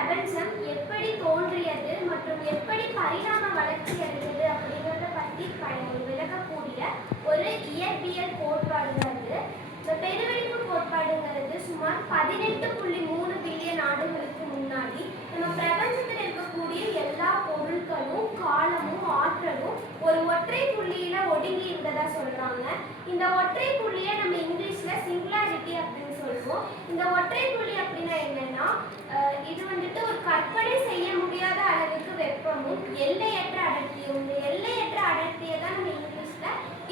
பிரபஞ்சம் எப்படி தோன்றியது மற்றும் எப்படி பரிணாம வளர்ச்சி அடைந்தது அப்படிங்கிறத பற்றி விளக்கக்கூடிய ஒரு இயற்பியல் கோட்பாடு தான் இது. இந்த பெருவெடிப்பு கோட்பாடுங்கிறது சுமார் 18.3 பில்லியன் ஆண்டுகளுக்கு முன்னாடி நம்ம பிரபஞ்சத்தில் இருக்கக்கூடிய எல்லா பொருட்களும் காலமும் ஆற்றலும் ஒரு ஒற்றை புள்ளியில ஒடுங்கி இருந்ததா சொல்றாங்க. இந்த ஒற்றை புள்ளியை நம்ம இங்கிலீஷ்ல சிங்குலாரிட்டி அப்படின்னு சொல்லுவோம். இந்த ஒற்றை புள்ளி அப்படின்னா என்னன்னா, இது வந்துட்டு ஒரு கற்பனை செய்ய முடியாத அளவுக்கு வெப்பமும் எல்லையற்ற அடர்த்தியும். இந்த எல்லையற்ற அடர்த்தியை தான் நம்ம இங்கிலீஷ்ல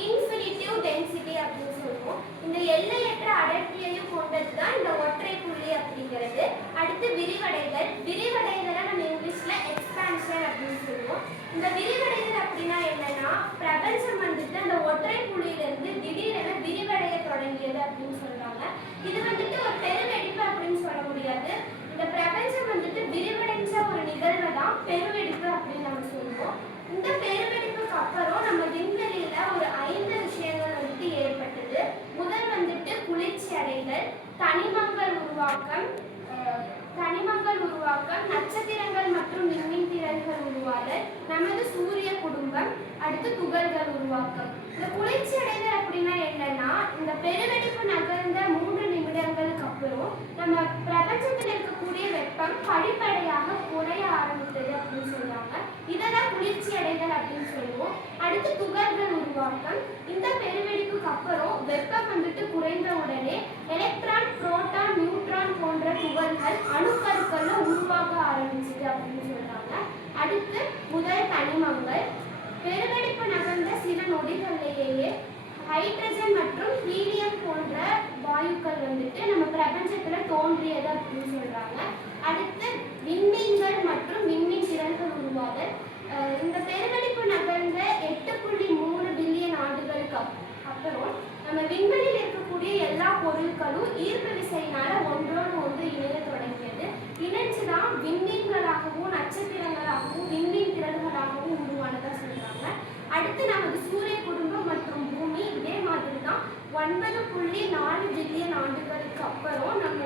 இன்ஃபினிட்டிவ் டென்சிட்டி அப்படின்னு சொல்லுவோம். இந்த எல்லையற்ற அடர்த்தியையும் கொண்டது தான் இந்த ஒற்றை புள்ளி அப்படிங்கிறது. அடுத்து விரிவடைதல். விரிவடைதலை நம்ம இங்கிலீஷ்ல எக்ஸ்பான்ஷன் அப்படின்னு சொல்லுவோம். இந்த விரிவடைதல் அப்படின்னா என்னன்னா, பிரபஞ்சம் வந்துட்டு அந்த ஒற்றை புள்ளியிலிருந்து திடீரென விரிவடைய தொடங்கியது அப்படின்னு சொல்றாங்க. இது வந்துட்டு ஒரு பெருவெடிப்பு அப்படின்னு சொல்ல முடியாது. இந்த பிரபஞ்சம் வந்துட்டு விரிவடைஞ்ச ஒரு நிகழ்வை தான் பெருவெடிப்பு அப்படின்னு நம்ம சொல்லுவோம். இந்த பெருவெடிப்புக்கு அப்புறம் நம்ம விண்வெளியில ஒரு 5 விஷயங்கள் வந்துட்டு ஏற்பட்டது. முதல் வந்துட்டு குளிர்ச்சி அடைதல், தனிமங்கள் உருவாக்கம், நட்சத்திரங்கள் மற்றும் விண்மீன் திரள்கள் உருவாதல், நமது சூரிய குடும்பம், அடுத்து துகள்கள் உருவாக்கம். இந்த குளிர்ச்சி அடைதல் அப்படின்னா என்னன்னா, இந்த பெருவெடிப்பு நகர்ந்த 3 நிமிடங்களுக்கு அப்புறம் நம்ம பிரபஞ்சத்தில் இருக்கக்கூடிய வெப்பம் படிப்படியாக குறைய ஆரம்பித்தது அப்படின்னு சொல்றாங்க. இதெல்லாம் குளிர்ச்சி அடைதல் அப்படின்னு சொல்லுவோம். அடுத்து துகள்கள் உருவாக்கம். இந்த பெருவெடிப்புக்கு அப்புறம் வெப்பம் வந்துட்டு குறைந்த உடனே எலக்ட்ரான், புரோட்டான், நியூட்ரான் போன்ற துகள்கள் அணுக்கருக்கள்ல உருவாக ஆரம்பிச்சது அப்படின்னு சொல்றாங்க. அடுத்து முதல் தனிமங்கள். பெருவெடிப்பு நகர்ந்த சில நொடிகளிலேயே ஹைட்ரஜன் மற்றும் ஹீலியம் போன்ற வாயுக்கள் வந்துட்டு நம்ம பிரபஞ்சத்துல தோன்றியது அப்படின்னு சொல்றாங்க. அடுத்து விண்மீன்கள் மற்றும் விண்மீன் திரள்கள் உருவாதல். இந்த பெருவெடிப்பு நகர்ந்த 8.3 பில்லியன் ஆண்டுகளுக்கு அப்புறம் நம்ம விண்வெளியில் இருக்கக்கூடிய எல்லா பொருட்களும் ஈர்ப்பு விசையினால ஒன்றோடு ஒன்று இணைய தொடங்கியது. இணைஞ்சுதான் விண்மீன்களாகவும் நட்சத்திரங்களாகவும் விண்மீன் திரள்களாகவும் உருவானதா சொல்றாங்க. அடுத்து நமது சூரிய குடும்பம் மற்றும் பூமி இதே மாதிரி தான் 9.4 பில்லியன் ஆண்டுகளுக்கு அப்புறம் நம்ம